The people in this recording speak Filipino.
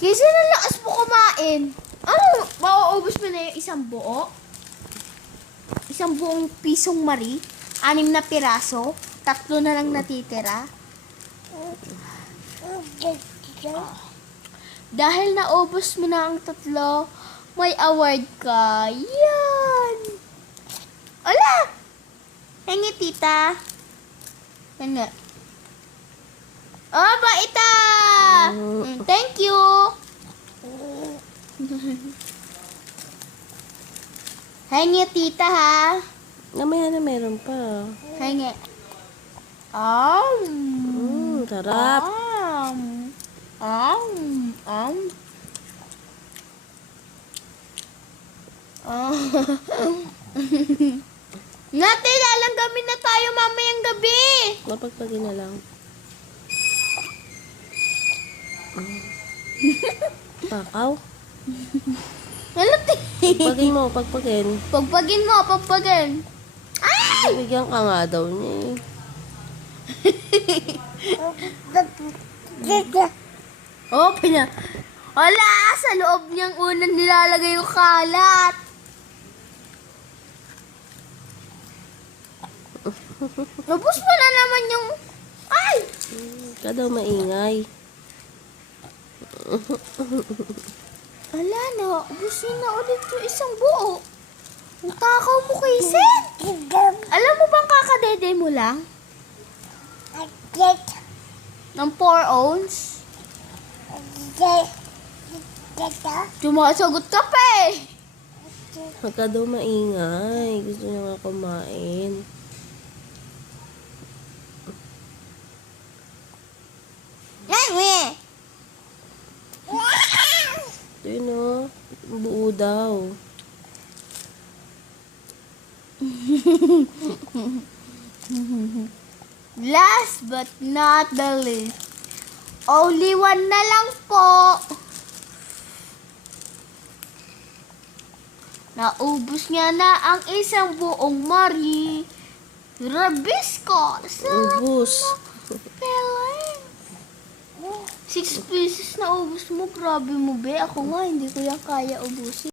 Kasi nalakas mo kumain. Ano, mauubos mo na yung isang buo? Isang buong pisong mari? Anim na piraso? Tatlo na lang natitira? Dahil naubos mo na ang tatlo, may award ka. Yan! Ala! Hingi, tita. Hingi. Oh, baita! Mm, Thank you! Hingi, tita, ha? Namaya na meron pa. Hingi. Um. Mm, sarap. Um. Um. Um. Um. Nate, lalanggamin na tayo mamayang gabi. Mapagpagin na lang. Pakaw? Nalati. Pagpagin mo, pagpagin. Pagpagin mo, pagpagin. Ay! Bibigyan ka nga daw niya eh. Oh, pina. Wala, sa loob niyang unang nilalagay yung kalat. Tapos mo na naman yung... Ay! Ka daw maingay. Wala na, ubusin na ulit yung isang buo. Ang takaw mo kay Sen. Alam mo bang kakadede mo lang? Ng 4 ounce? Sumasagot ka pa eh. Huwag ka. Gusto niya nga kumain. Yun o. Buo daw. Last but not the least. Only one na lang po. Naubos niya na ang isang buong Mari. Rabisco. Ubus. Feeling. Six pieces na ubos mo. Grabe mo, be. Ako nga, hindi ko yan kaya ubusin.